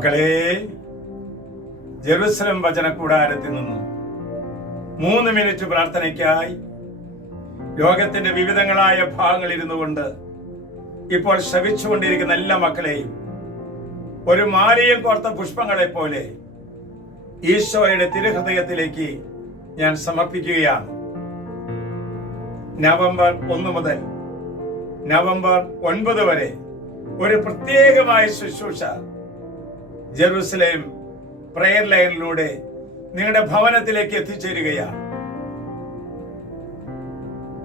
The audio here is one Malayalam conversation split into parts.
മക്കളെ, ജെറുസലം വചനകൂടാരത്തിൽ നിന്നും 3 മിനിറ്റ് പ്രാർത്ഥനയ്ക്കായി ലോകത്തിന്റെ വിവിധങ്ങളായ ഭാഗങ്ങളിൽ ഇരുന്നു കൊണ്ട് ഇപ്പോൾ ശ്രവിച്ചുകൊണ്ടിരിക്കുന്ന എല്ലാ മക്കളെയും ഒരു മാലയിൽ കോർത്ത പുഷ്പങ്ങളെ പോലെ ഈശോയുടെ തിരുഹൃദയത്തിലേക്ക് ഞാൻ സമർപ്പിക്കുകയാണ്. നവംബർ 1 മുതൽ നവംബർ 9 വരെ ഒരു പ്രത്യേകമായ ശുശ്രൂഷ ജെറുസലേം പ്രയർ ലൈനിലൂടെ നിങ്ങളുടെ ഭവനത്തിലേക്ക് എത്തിച്ചേരുകയാണ്.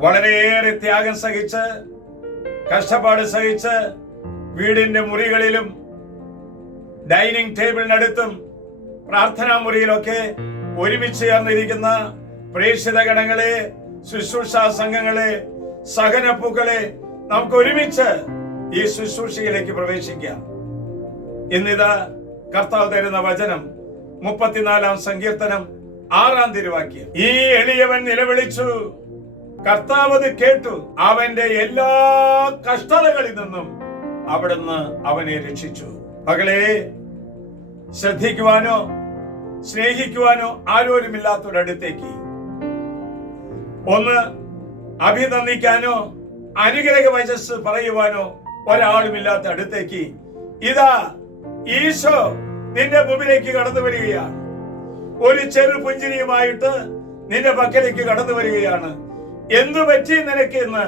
വളരെയേറെ ത്യാഗം സഹിച്ച്, കഷ്ടപ്പാട് സഹിച്ച്, വീടിന്റെ മുറികളിലും ഡൈനിങ് ടേബിളിനടുത്തും പ്രാർത്ഥനാ മുറിയിലൊക്കെ ഒരുമിച്ച് ചേർന്നിരിക്കുന്ന പ്രേക്ഷിത ഗണങ്ങളെ, ശുശ്രൂഷാ സംഘങ്ങളെ, സഹനപ്പൂക്കളെ, നമുക്ക് ഒരുമിച്ച് ഈ ശുശ്രൂഷയിലേക്ക് പ്രവേശിക്കാം. ഇന്നിതാ കർത്താവ് തരുന്ന വചനം 34-ാം സങ്കീർത്തനം 6-ാം തിരുവാക്യം. ഈ എളിയവൻ നിലവിളിച്ചു, കർത്താവ് അത് കേട്ടു, അവന്റെ എല്ലാ കഷ്ടതകളിൽ നിന്നും അവിടുന്ന് അവനെ രക്ഷിച്ചു. മകളെ, ശ്രദ്ധിക്കുവാനോ സ്നേഹിക്കുവാനോ ആരോരുമില്ലാത്തൊരടുത്തേക്ക്, ഒന്ന് അഭിനന്ദിക്കാനോ അനുഗ്രഹ വചസ്സ് പറയുവാനോ ഒരാളുമില്ലാത്ത അടുത്തേക്ക് ഇതാ ഈശോ നിന്റെ മുമ്പിലേക്ക് കടന്നു വരികയാണ്. ഒരു ചെറു പുഞ്ചിരിയുമായിട്ട് നിന്റെ പക്കലേക്ക് കടന്നു വരികയാണ്. എന്തു പറ്റി നിനക്ക് എന്ന്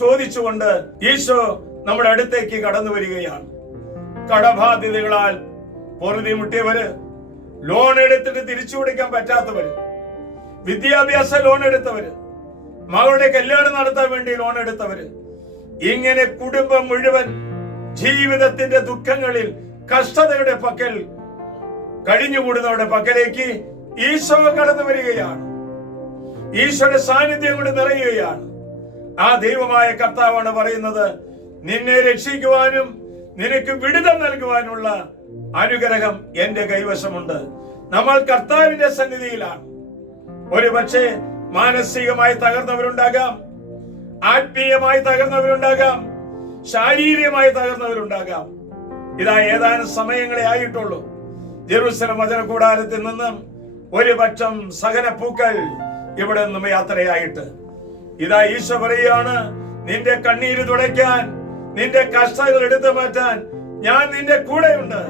ചോദിച്ചുകൊണ്ട് ഈശോ നമ്മുടെ അടുത്തേക്ക് കടന്നു വരികയാണ്. കടബാധ്യതകളാൽ പൊറുതിമുട്ടിയവര്, ലോൺ എടുത്തിട്ട് തിരിച്ചു കൊടുക്കാൻ പറ്റാത്തവര്, വിദ്യാഭ്യാസ ലോൺ എടുത്തവര്, മകളുടെ കല്യാണം നടത്താൻ വേണ്ടി ലോൺ എടുത്തവര്, ഇങ്ങനെ കുടുംബം മുഴുവൻ ജീവിതത്തിന്റെ ദുഃഖങ്ങളിൽ കഷ്ടതയുടെ പക്കൽ കഴിഞ്ഞുകൂടുന്നവരുടെ പക്കലേക്ക് ഈശോ കടന്നു വരികയാണ്. ഈശോയുടെ സാന്നിധ്യം കൊണ്ട് നിറയുകയാണ്. ആ ദൈവമായ കർത്താവാണ് പറയുന്നത്, നിന്നെ രക്ഷിക്കുവാനും നിനക്ക് വിടുതൽ നൽകുവാനുള്ള അനുഗ്രഹം എന്റെ കൈവശമുണ്ട്. നമ്മൾ കർത്താവിന്റെ സന്നിധിയിലാണ്. ഒരു പക്ഷേ മാനസികമായി തകർന്നവരുണ്ടാകാം, ആത്മീയമായി തകർന്നവരുണ്ടാകാം, ശാരീരികമായി തകർന്നവരുണ്ടാകാം. ഇതാ ഏതാനും സമയങ്ങളെ ആയിട്ടുള്ളൂ ജെറുസലം വചനകൂടാരത്തിൽ നിന്നും ഒരു പക്ഷം സഹനപ്പൂക്കൾ ഇവിടെ നിന്നും യാത്രയായിട്ട്. ഇതാ ഈശോ പറയുകയാണ്, നിന്റെ കണ്ണീര് തുടയ്ക്കാൻ, നിന്റെ കഷ്ടതകൾ എടുത്തു മാറ്റാൻ ഞാൻ നിന്റെ കൂടെയുണ്ട്.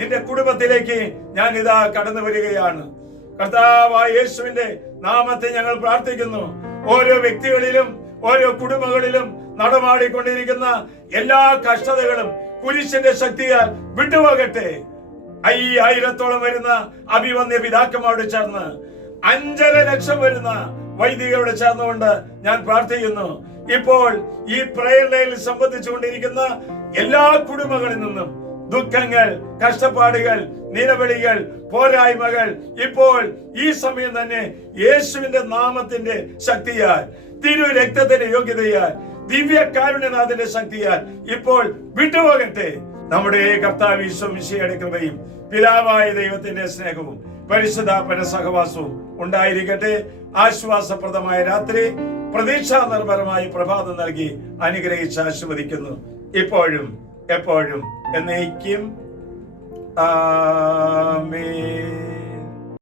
നിന്റെ കുടുംബത്തിലേക്ക് ഞാൻ ഇതാ കടന്നു വരികയാണ്. കർത്താവായ യേശുവിന്റെ നാമത്തെ ഞങ്ങൾ പ്രാർത്ഥിക്കുന്നു. ഓരോ വ്യക്തികളിലും ഓരോ കുടുംബങ്ങളിലും നടമാടിക്കൊണ്ടിരിക്കുന്ന എല്ലാ കഷ്ടതകളും കുരിശിന്റെ ശക്തിയാൽ വിട്ടുപോകട്ടെ. 5000-ഓളം വരുന്ന അഭിവന്യ പിതാക്കന്മാരോട് ചേർന്ന് 5.5 ലക്ഷം വരുന്ന വൈദികരോട് ചേർന്നുകൊണ്ട് ഞാൻ പ്രാർത്ഥിക്കുന്നു. ഇപ്പോൾ ഈ പ്രയർ ലൈനിൽ സംബന്ധിച്ചുകൊണ്ടിരിക്കുന്ന എല്ലാ കുടുംബങ്ങളിൽ നിന്നും ദുഃഖങ്ങൾ, കഷ്ടപ്പാടുകൾ, നിലവിളികൾ, പോരായ്മകൾ ഇപ്പോൾ ഈ സമയം തന്നെ യേശുവിന്റെ നാമത്തിന്റെ ശക്തിയാൽ, തിരു രക്തത്തിന്റെ യോഗ്യതയാൽ, ദിവ്യ കാരുണ്യനാഥന്റെ ശക്തിയാൽ ഇപ്പോൾ വിട്ടുപോകട്ടെ. നമ്മുടെ കർത്താവ് ഈശോ മിശിഹായുടെ കൃപയും പിതാവായ ദൈവത്തിന്റെ സ്നേഹവും പരിശുദ്ധാത്മന്റെ സഹവാസവും ഉണ്ടായിരിക്കട്ടെ. ആശ്വാസപ്രദമായ രാത്രി, പ്രതീക്ഷാ നിർഭരമായ പ്രഭാതം നൽകി അനുഗ്രഹിച്ച് ആശീർവദിക്കുന്നു. ഇപ്പോഴും എപ്പോഴും എന്നേക്കും. ആമേൻ.